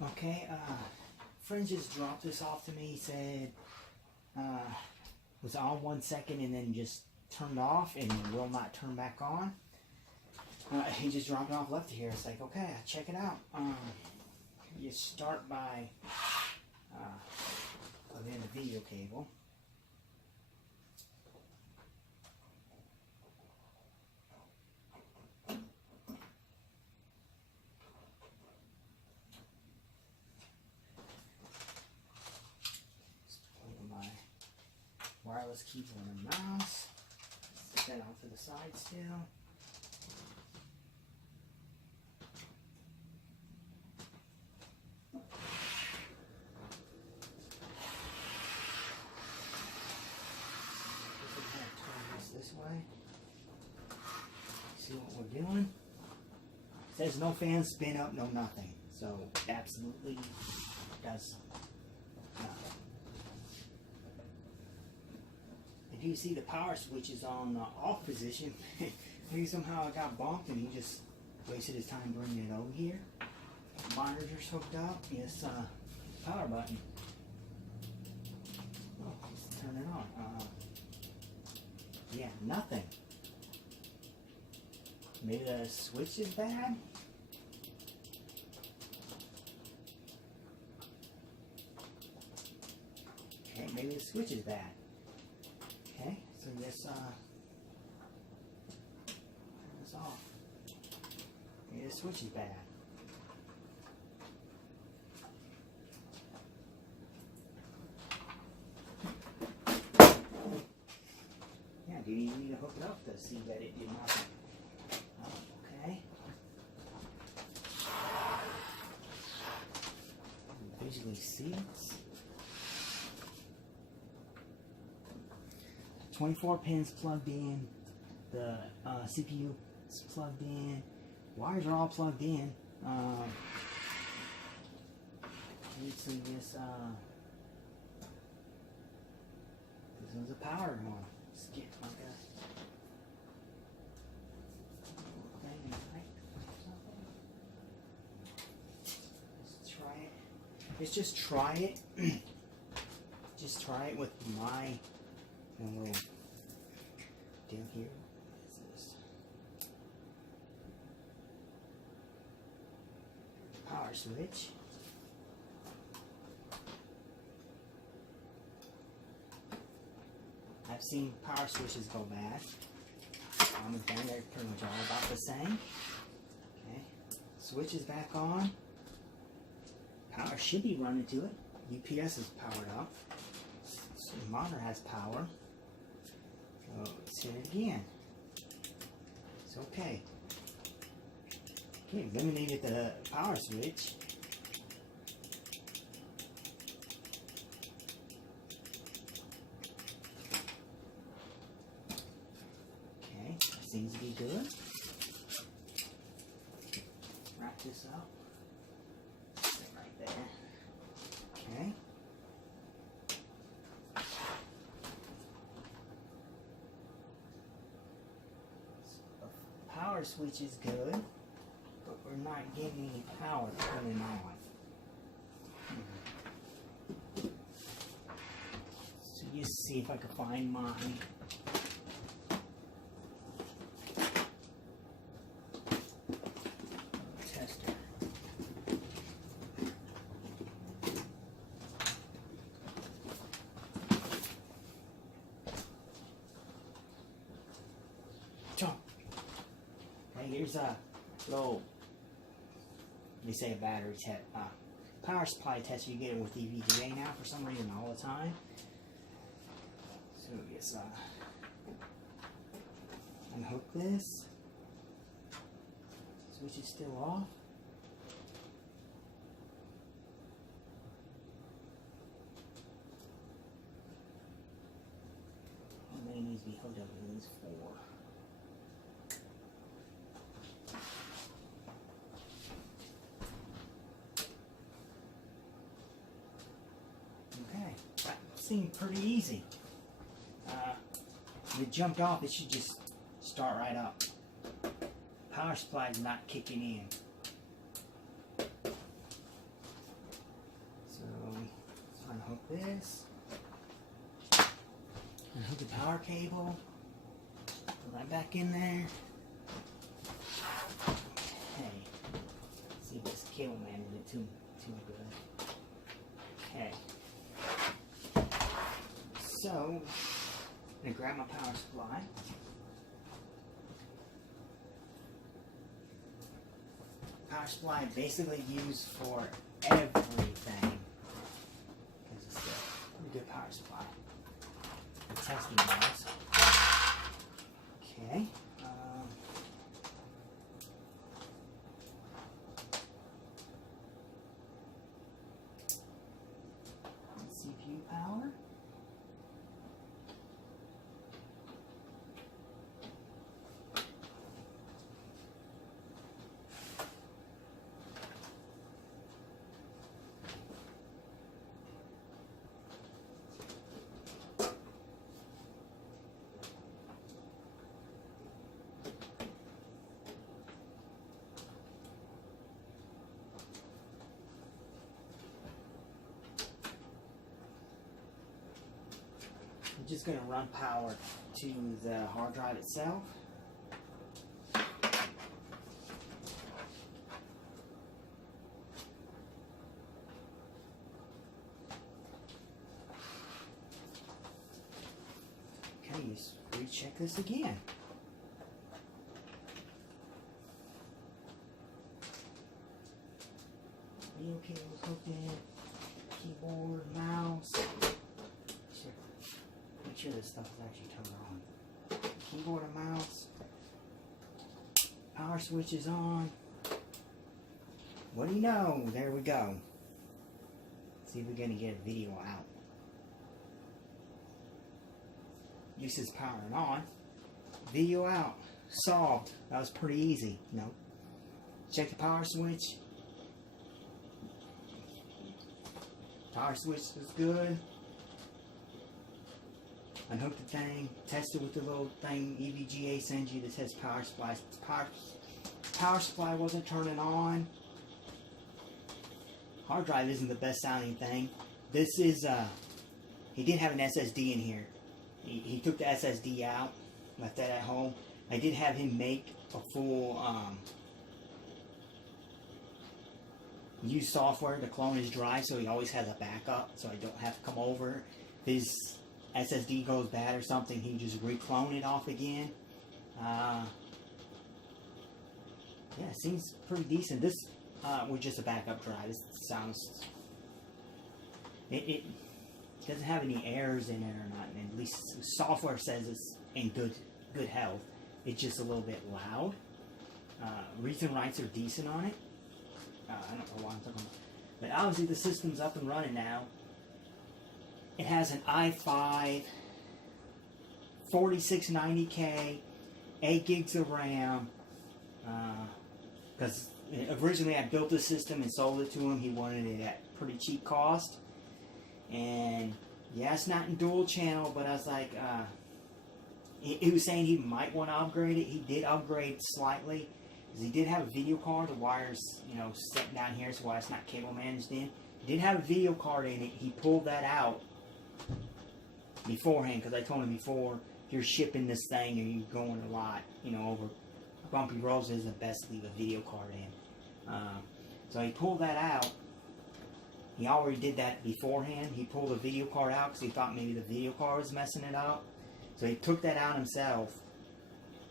Okay, friend just dropped this off to me. He said was on 1 second and then just turned off and will not turn back on. He just dropped it off, left it here. It's like, okay, check it out. You start by putting in the video cable. Wireless keyboard and mouse. Set that off to the side still. Turn this way. See what we're doing. It says no fan, spin up, no nothing. So absolutely does nothing. I do see the power switch is on off position. Maybe somehow I got bumped and he just wasted his time bringing it over here. Monitor's hooked up. Yes, power button. Oh, let's turn it on. Yeah, nothing. Maybe the switch is bad. Okay, maybe the switch is bad. Okay, so this turn this off. Maybe the switch is bad. Yeah, do you need to hook it up to see that it did not? Okay. Visually see it. 24 pins plugged in, the CPU is plugged in, wires are all plugged in. You see this one's a power one. Let's get like a thing right Let's try it. Let's just try it. Just try it with my. And we'll down here. What is this? Power switch. I've seen power switches go bad. They're pretty much all about the same. Okay. Switch is back on. Power should be running to it. UPS is powered up. So the monitor has power. So let's hit it again. It's okay. Okay, eliminated the power switch. Okay, that seems to be good. Wrap this up. Put it right there. Okay. Power switch is good, but we're not getting any power coming on. So just see if I can find mine. Tester. Here's a little, they say a battery test, power supply tester. You get it with EVGA now for some reason all the time. So yes, unhook this. Switch is still off. How many needs to be hooked up to these 4? Seemed pretty easy. If it jumped off, it should just start right up. Power supply is not kicking in. this. Unhook the power cable. Put that back in there. Okay. See if this cable man did it too good. Okay. So, I'm gonna grab my power supply. Power supply is basically used for everything. Because it's a pretty good power supply. Testing wise. Okay. CPU power. I'm just going to run power to the hard drive itself. Okay, just recheck this again. Video cable's hooked in, keyboard, mouse. Make sure this stuff is actually turned on. Keyboard and mouse. Power switch is on. What do you know? There we go. See if we're going to get a video out. This is powering on. Video out. Solved. That was pretty easy. No. Check the power switch. Power switch is good. Unhook the thing, test it with the little thing EVGA sends you to test power supply. Power supply wasn't turning on. Hard drive isn't the best sounding thing. This is, he did have an SSD in here. He took the SSD out, left that at home. I did have him make a full, use software to clone his drive so he always has a backup so I don't have to come over. His SSD goes bad or something, he just re-clone it off again. Yeah, it seems pretty decent. This was just a backup drive. This sounds... It doesn't have any errors in it or not. And at least software says it's in good health. It's just a little bit loud. Reads and writes are decent on it. I don't know why I'm talking about. But obviously the system's up and running now. It has an i5, 4690K, 8 gigs of RAM. Because originally I built the system and sold it to him. He wanted it at pretty cheap cost. And yeah, it's not in dual channel, but I was like, he was saying he might want to upgrade it. He did upgrade slightly. Because he did have a video card. The wires, you know, set down here, so why it's not cable managed in. He did have a video card in it. He pulled that out beforehand, because I told him before, if you're shipping this thing and you're going a lot, you know, over bumpy roads, it's the best to leave a video card in. So he pulled that out. He already did that beforehand. He pulled the video card out because he thought maybe the video card was messing it up. So he took that out himself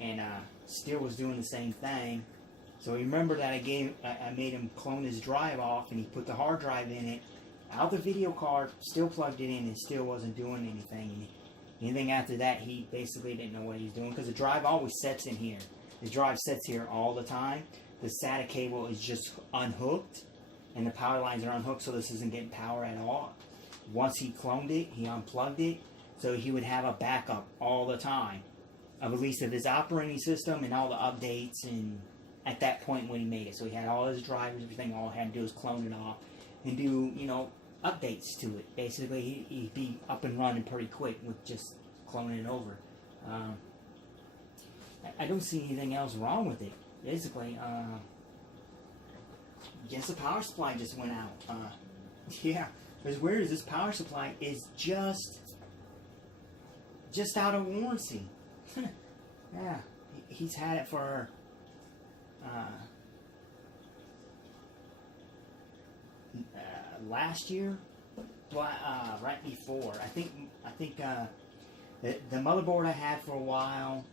and still was doing the same thing. So he remembered that I made him clone his drive off, and he put the hard drive in it. Out the video card, still plugged it in, and still wasn't doing anything. And anything after that, he basically didn't know what he was doing, because the drive always sets in here. The drive sits here all the time. The SATA cable is just unhooked, and the power lines are unhooked, so this isn't getting power at all. Once he cloned it, he unplugged it, so he would have a backup all the time of at least of his operating system and all the updates, and at that point when he made it. So he had all his drivers, everything. All he had to do was clone it off and do, you know, updates to it. Basically, he'd be up and running pretty quick with just cloning it over. I don't see anything else wrong with it. Basically, I guess the power supply just went out. Yeah, As weird as this power supply is just out of warranty. Yeah, he's had it for last year, right before. I think the motherboard I had for a while,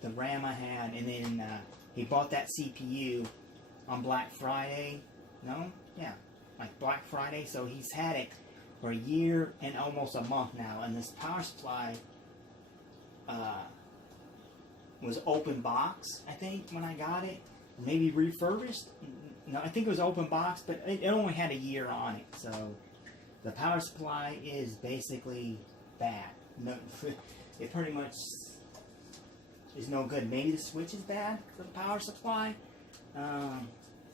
the RAM I had, and then he bought that CPU on Black Friday. No, yeah, like Black Friday. So he's had it for a year and almost a month now, and this power supply was open box, I think, when I got it. Maybe refurbished. No, I think it was open box, but it only had a year on it. So the power supply is basically bad. No, it pretty much is no good. Maybe the switch is bad for the power supply.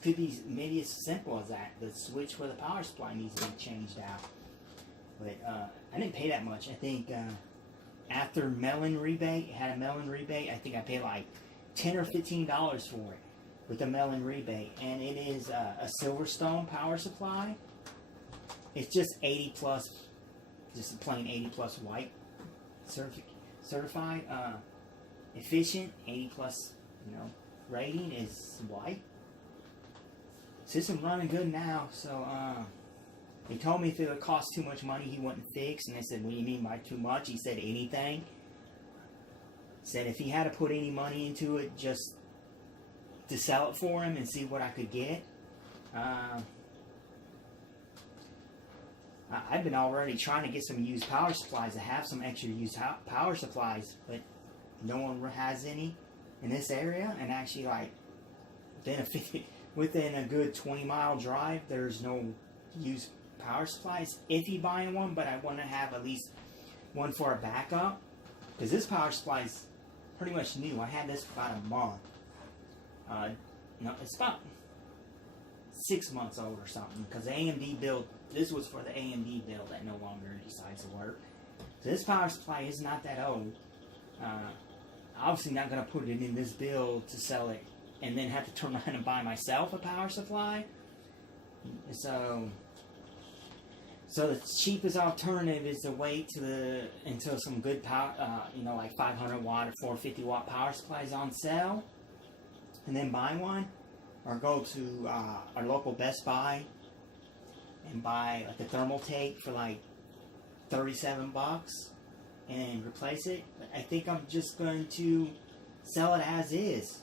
Could be maybe as simple as that. The switch for the power supply needs to be changed out. But I didn't pay that much. I think after Melon rebate, it had a Melon rebate. I think I paid like $10 or $15 for it with the Melon rebate, and it is a Silverstone power supply. It's just 80 plus, just a plain 80 plus white certified, efficient 80 plus, rating is white. System running good now, so he told me if it would cost too much money, he wouldn't fix. And I said, what do you mean by too much? He said anything. Said if he had to put any money into it just to sell it for him and see what I could get. I've been already trying to get some used power supplies. I have some extra used power supplies, but no one has any in this area. And actually, like, within a good 20-mile drive, there's no used power supplies. If you buy one, but I want to have at least one for a backup, because this power supply is pretty much new. I had this for about a month. No, it's about 6 months old or something, because the AMD build, this was for the AMD build that no longer decides to work. So this power supply is not that old. Obviously not going to put it in this build to sell it and then have to turn around and buy myself a power supply. So the cheapest alternative is to wait until some good power, like 500 watt or 450 watt power supplies on sale, and then buy one, or go to our local Best Buy and buy like a thermal tape for like $37 and replace it. I think I'm just going to sell it as is,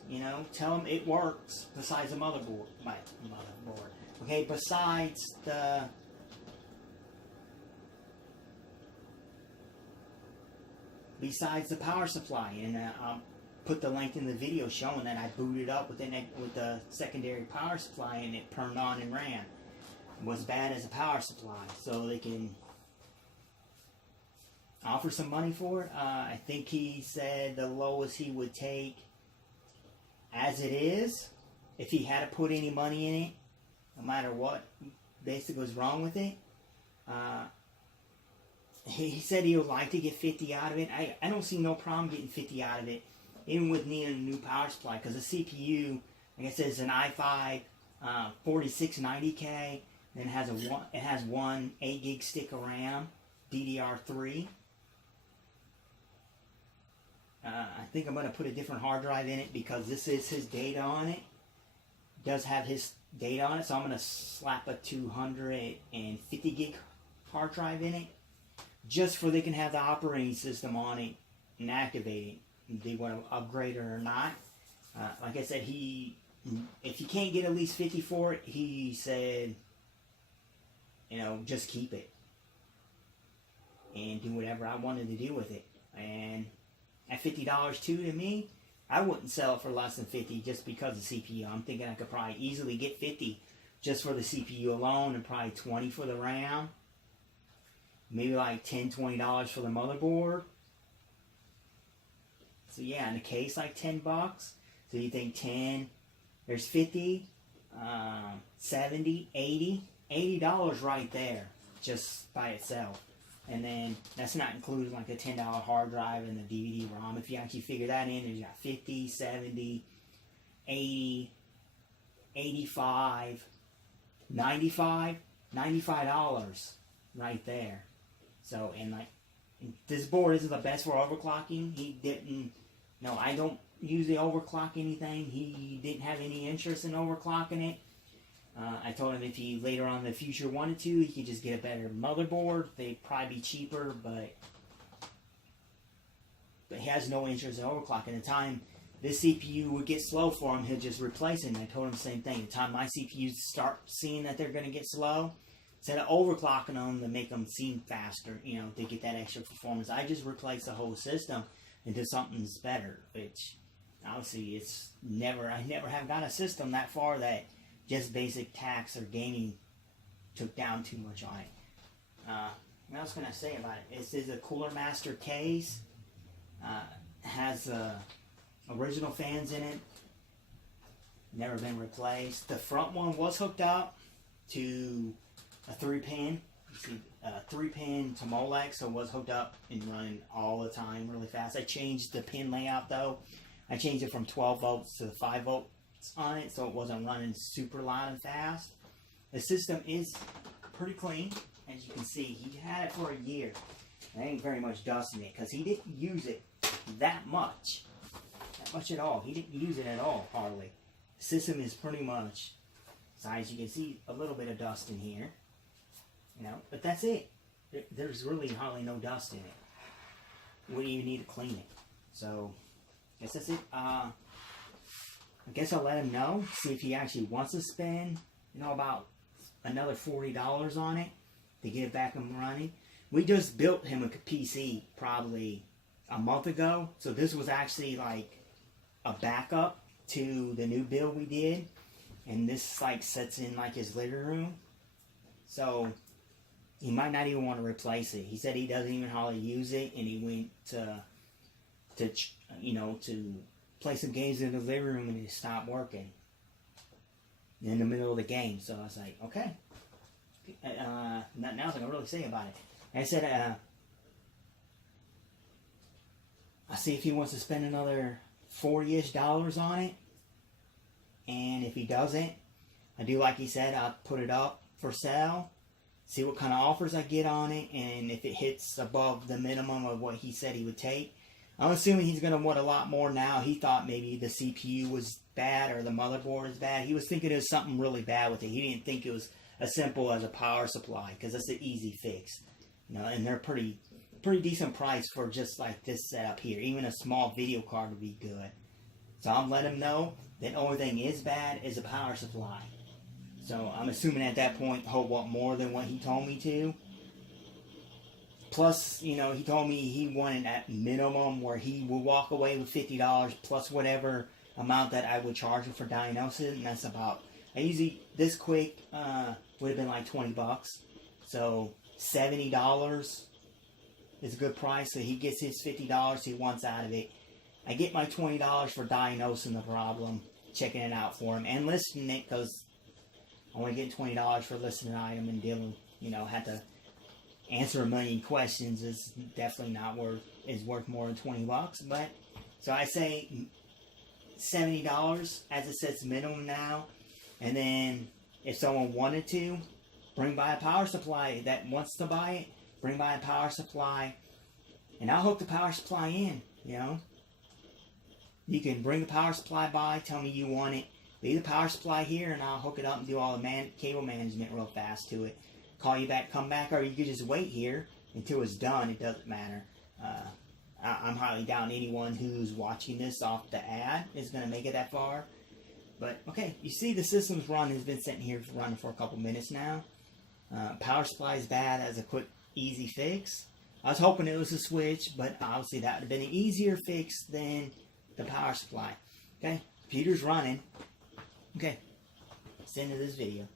tell them it works besides the motherboard, my motherboard. Okay, besides the power supply, and I'll put the link in the video showing that I booted up with the secondary power supply and it turned on and ran. It was bad as a power supply, so they can offer some money for it. I think he said the lowest he would take as it is, if he had to put any money in it, no matter what basically was wrong with it. He said he would like to get 50 out of it. I don't see no problem getting 50 out of it, even with needing a new power supply, because the CPU, like I said, is an i5 4690K, and it has one 8 gig stick of RAM, DDR3. I think I'm going to put a different hard drive in it because this is his data on it. It does have his data on it, so I'm going to slap a 250 gig hard drive in it, just for they can have the operating system on it and activate it. If they want to upgrade it or not. Like I said, if you can't get at least 50 for it, he said, just keep it and do whatever I wanted to do with it. And at $50 too, to me, I wouldn't sell it for less than 50 just because of CPU. I'm thinking I could probably easily get 50 just for the CPU alone, and probably 20 for the RAM. Maybe like $10, $20 for the motherboard. So yeah, in a case like $10. So you think 10, there's 50, 70, 80, $80 right there just by itself. And then that's not including like a $10 hard drive and the DVD-ROM. If you actually figure that in, you got 50, 70, 80, 85, $95. right there. So, and like, this board isn't the best for overclocking. He didn't, no, I don't usually overclock anything. He didn't have any interest in overclocking it. I told him if he later on in the future wanted to, he could just get a better motherboard. They'd probably be cheaper, but he has no interest in overclocking. At the time this CPU would get slow for him, he'll just replace it. And I told him the same thing. The time my CPUs start seeing that they're going to get slow, instead of overclocking them to make them seem faster, you know, to get that extra performance, I just replace the whole system into something's better. Which obviously it's never, I never have got a system that far that just basic tax or gaming took down too much on it. What else can I say about it? This is a Cooler Master case. Has original fans in it. Never been replaced. The front one was hooked up to a 3-pin. You see, 3-pin to Molex, so it was hooked up and running all the time really fast. I changed the pin layout though. I changed it from 12 volts to the 5 volts on it, so it wasn't running super loud and fast. The system is pretty clean, as you can see. He had it for a year. There ain't very much dust in it because he didn't use it that much at all. He didn't use it at all, hardly. The system is pretty much, as you can see, a little bit of dust in here, you know, but that's it. There's really hardly no dust in it. Wouldn't even need to clean it. So, I guess that's it. I guess I'll let him know, see if he actually wants to spend, you know, about another $40 on it to get it back and running. We just built him a PC probably a month ago, so this was actually like a backup to the new build we did, and this like sits in like his living room, so he might not even want to replace it. He said he doesn't even hardly use it, and he went to you know, to play some games in the living room, and it stopped working in the middle of the game. So I was like, okay, nothing else I can really say about it. And I said, I'll see if he wants to spend another $40-ish on it. And if he doesn't, I do like he said, I'll put it up for sale, see what kind of offers I get on it, and if it hits above the minimum of what he said he would take. I'm assuming he's going to want a lot more now. He thought maybe the CPU was bad or the motherboard is bad. He was thinking there was something really bad with it. He didn't think it was as simple as a power supply, because that's an easy fix. You know, and they're pretty decent price for just like this setup here. Even a small video card would be good. So I'm letting him know that the only thing is bad is a power supply. So I'm assuming at that point he'll want more than what he told me to. Plus, you know, he told me he wanted at minimum where he would walk away with $50 plus whatever amount that I would charge him for diagnosing, and that's about, I usually, this quick would have been like 20 bucks. So $70 is a good price, so he gets his $50 he wants out of it. I get my $20 for diagnosing the problem, checking it out for him, and listing it, because I only get $20 for listing an item and dealing, you know, had to answer a million questions is definitely not worth, is worth more than 20 bucks. But, so I say $70 as it says minimum now, and then if someone wanted to, bring by a power supply that wants to buy it, bring by a power supply, and I'll hook the power supply in, you know. You can bring the power supply by, tell me you want it, leave the power supply here, and I'll hook it up and do all the cable management real fast to it. Call you back, come back, or you could just wait here until it's done. It doesn't matter. I'm highly doubting anyone who's watching this off the ad is going to make it that far. But, okay, you see the system's run has been sitting here running for a couple minutes now. Power supply is bad as a quick, easy fix. I was hoping it was a switch, but obviously that would have been an easier fix than the power supply. Okay, computer's running. Okay, that's the end of this video.